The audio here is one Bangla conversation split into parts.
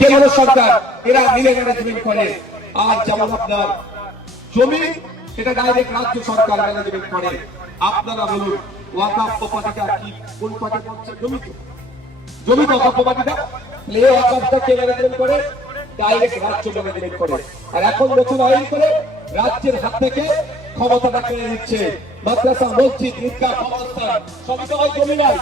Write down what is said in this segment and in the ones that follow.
কেন্দ্র সরকার, এরা মিলে ম্যানেজমেন্ট করে। আর যেমন জমি সেটা ডাইরেক্ট রাজ্য সরকার ম্যানেজমেন্ট করে। আপনারা বলুন কি কোন করছে জমি ওয়াকাফ প্রপার্টিটা প্লে ওয়াকাফটা কে ম্যানেজমেন্ট করে ডাইরেক্ট রাজ্য করে। আর এখন নতুন আইন করে রাজ্যের হাত থেকে ক্ষমতাটা কেড়ে নিচ্ছে। মাদ্রাসা, মসজিদ ঈদগাহ কবরস্থান, সবই জমি নয়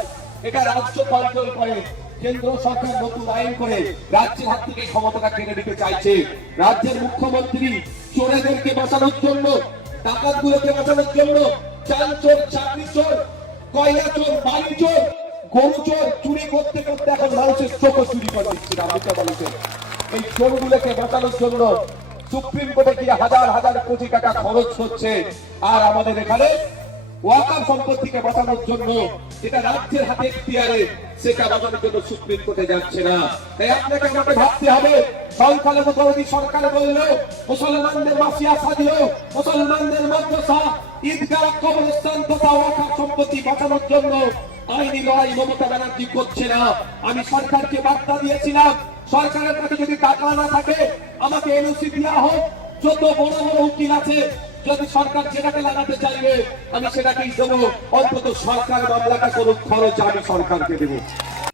এটা রাজ্য কন্ট্রোল করে, কেন্দ্র সরকার নতুন আইন করে রাজ্যের হাত থেকে ক্ষমতাটা কেড়ে নিতে চাইছে। রাজ্যের মুখ্যমন্ত্রী চোরেদেরকে বাঁচানোর জন্য, ডাকাতগুলোকে বাঁচানোর জন্য চাল চোর চাকরি চোর কয়লা চোর বালি চোর গরু চোর চুরি করতে করতে এখন মানুষের চোখও চুরি করে দিচ্ছে রাজ্যটা মানুষের এই চোরগুলোকে বাঁচানোর জন্য সুপ্রিম কোর্টে গিয়ে হাজার হাজার কোটি টাকা খরচ হচ্ছে। আর আমাদের এখানে ওয়াকার সম্পত্তিকে বাঁচানোর জন্য যেটা রাজ্যের হাতে এখতিয়ারে, সেটা বাঁচানোর জন্য সুপ্রিম কোর্টে যাচ্ছে না। তাই আপনাকে আমাকে ভাবতে হবে সংখ্যালঘু বিরোধী সরকার বলল, মুসলমানদের মাফিয়া সাজিল, মুসলমানদের মাদ্রাসা, ঈদগাহ কবরস্থান তথা ওয়াকার সম্পত্তি বাঁচানোর জন্য আইনি লড়াই মমতা ব্যানার্জি করছে না। আমি সরকারকে বার্তা দিয়েছিলাম, সরকারের কাছে যদি টাকা না থাকে, আমাকে এনওসি দেওয়া হোক, যত বড় বড় উকিল আছে, যদি সরকার যেটাকে লাগাতে চাইবে, আমি সেটাকেই দেবো। অন্তত সরকার মামলাটা করুক, খরচ আমি সরকারকে দেবো।